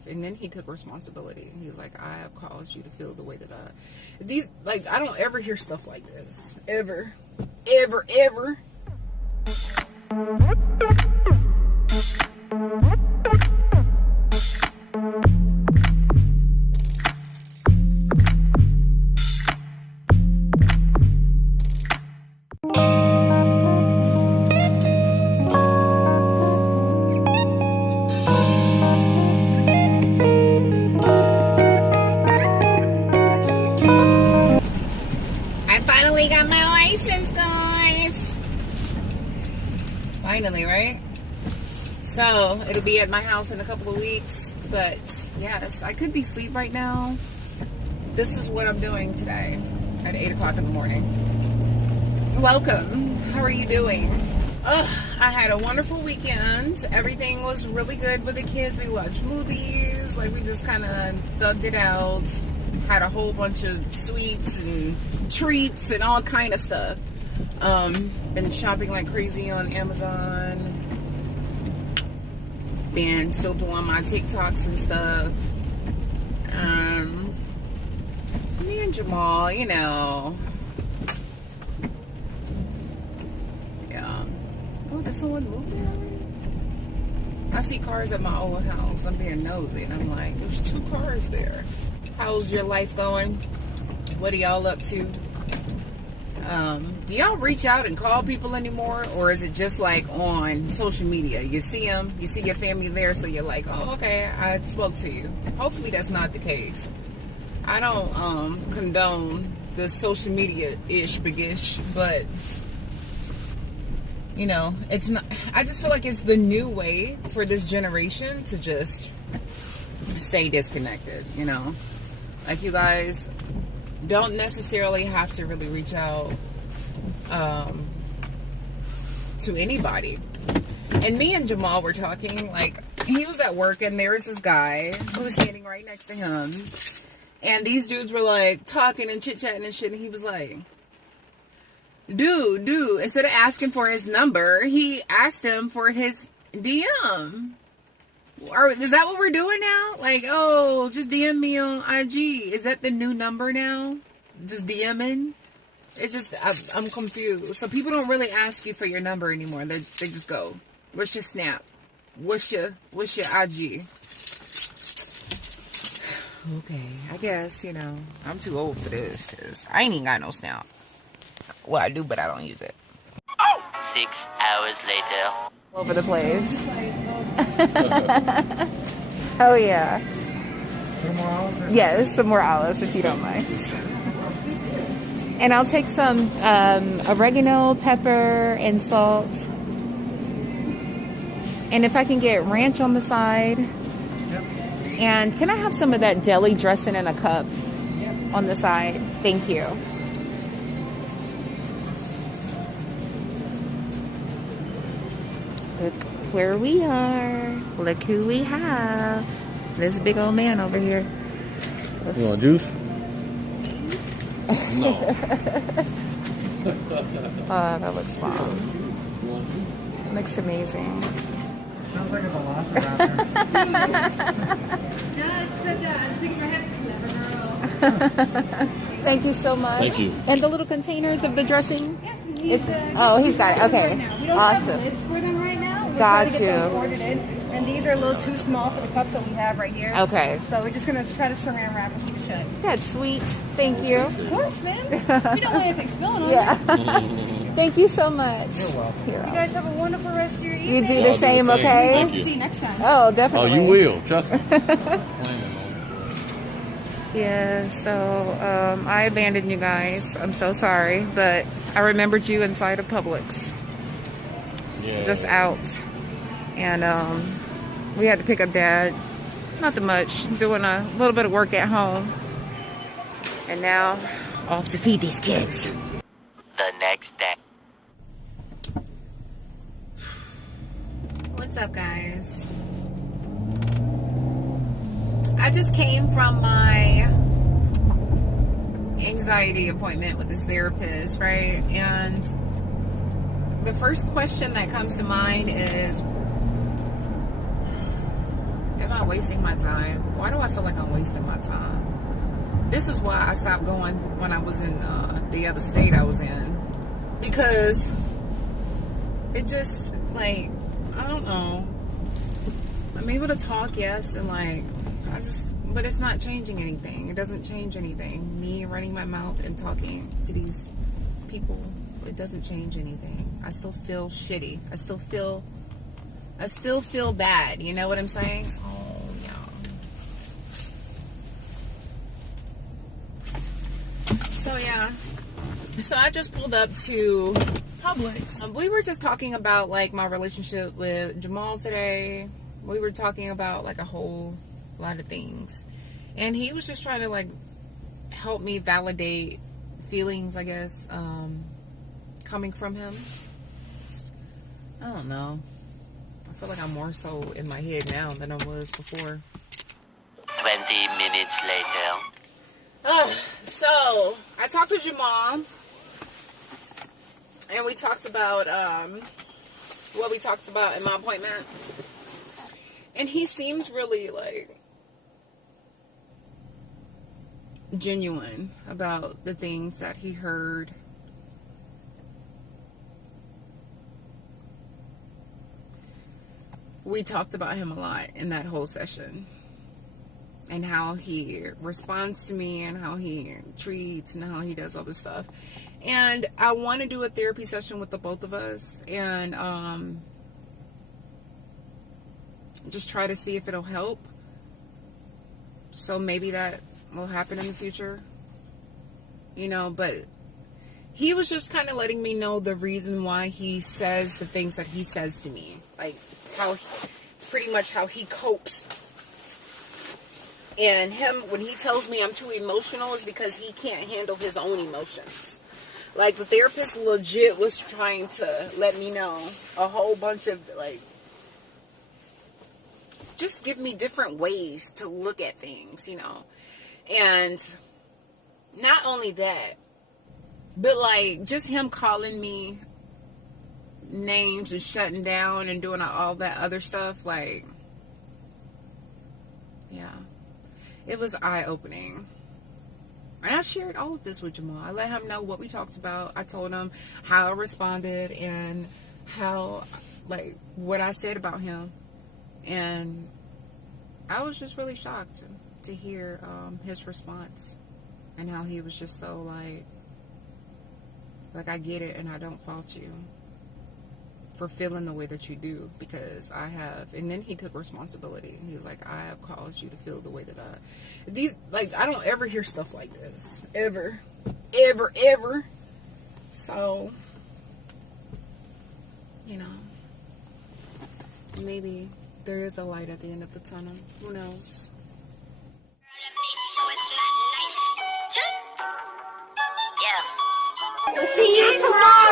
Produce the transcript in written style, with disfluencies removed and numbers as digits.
stuff. And then he took responsibility. He's like, I have caused you to feel the way that I don't ever hear stuff like this. Ever. Ever, ever. Finally, right? So it'll be at my house in a couple of weeks, but yes, I could be asleep right now. This is what I'm doing today at 8 o'clock in the morning. Welcome. How are you doing? I had a wonderful weekend. Everything was really good with the kids. We watched movies, like we just kind of thugged it out. Had a whole bunch of sweets and treats and all kind of stuff. Been shopping like crazy on Amazon. Been still doing my TikToks and stuff. Me and Jamal, you know. Yeah. Oh, did someone move there already? I see cars at my old house. I'm being nosy and I'm like, there's 2 cars there. How's your life going? What are y'all up to? Do y'all reach out and call people anymore, or is it just like on social media? You see them, you see your family there, so you're like, oh, okay, I spoke to you. Hopefully that's not the case. I don't condone the social media-ish bigish, but you know, it's not. I just feel like it's the new way for this generation to just stay disconnected. You know, like you guys don't necessarily have to really reach out to anybody. And me and Jamal were talking, like, he was at work and there was this guy who was standing right next to him, and these dudes were like talking and chit-chatting and shit, and he was like, dude, instead of asking for his number, he asked him for his DM. Or is that what we're doing now? Like, oh, just DM me on IG. Is that the new number now? Just DMing? It just, I'm confused. So people don't really ask you for your number anymore. They just go, what's your Snap? What's your IG? Okay, I guess, you know, I'm too old for this, because I ain't even got no Snap. Well, I do, but I don't use it. 6 hours later. Over the place. Oh, yeah. Some more olives? Yes, some more olives, if you don't mind. And I'll take some oregano, pepper, and salt. And if I can get ranch on the side. Yep. And can I have some of that deli dressing in a cup on the side? Thank you. Look where we are. Look who we have. This big old man over here. You want juice? No. Oh, that looks bomb. Looks amazing. Sounds like a velociraptor. Yeah, it said that. I was thinking in my head, clever girl. Thank you so much. Thank you. And the little containers of the dressing? Yes, He's got it. Okay. Right now. We don't Awesome. have lids for them right now. We're Got trying to get them you. ordered in. And these are a little too small for the cups that we have right here. Okay. So we're just going to try to saran wrap and keep it shut. That's sweet. Thank you. Of course, man. We don't want anything spilling on Yeah. you. Thank you so much. You're welcome. Here, You guys have a wonderful rest of your evening. you do Y'all the do same, the same. okay? Thank Hope to see you next time. Oh, Oh, definitely. you will. Trust me. Yeah, so I abandoned you guys. I'm so sorry, but I remembered you inside of Publix, Yeah. just out, and we had to pick up Dad. Nothing much, doing a little bit of work at home, and now off to feed these kids. The next day. What's up, guys? I just came from my anxiety appointment with this therapist, right? And the first question that comes to mind is, if Am I wasting my time? Why do I feel like I'm wasting my time? This is why I stopped going when I was in the other state I was in. Because it just, like, I don't know. I'm able to talk, yes, and like, but it's not changing anything. It doesn't change anything. Me running my mouth and talking to these people, it doesn't change anything. I still feel shitty. I still feel bad. You know what I'm saying? Oh, yeah. So, yeah. So, I just pulled up to Publix. We were just talking about, like, my relationship with Jamal today. We were talking about, like, a whole lot of things. And he was just trying to, like, help me validate feelings, I guess, coming from him. I don't know. I feel like I'm more so in my head now than I was before. 20 minutes later. So, I talked to Jamal. And we talked about what we talked about in my appointment. And he seems really, like, genuine about the things that he heard. We talked about him a lot in that whole session. And how he responds to me and how he treats and how he does all this stuff. And I want to do a therapy session with the both of us. And just try to see if it'll help. So maybe that will happen in the future. You know, but he was just kind of letting me know the reason why he says the things that he says to me. Like, pretty much how he copes. And him, when he tells me I'm too emotional, is because he can't handle his own emotions. Like, the therapist legit was trying to let me know a whole bunch of, like, just give me different ways to look at things, you know. And not only that, but, like, just him calling me names and shutting down and doing all that other stuff, like, yeah. It was eye-opening. And I shared all of this with Jamal. I let him know what we talked about. I told him how I responded and how, like, what I said about him. And I was just really shocked to hear his response. And how he was just so, like, I get it and I don't fault you for feeling the way that you do, because I have. And then he took responsibility. He was like, I have caused you to feel the way that I don't ever hear stuff like this, ever. So, you know, maybe there is a light at the end of the tunnel. Who knows? Yeah. See you tomorrow.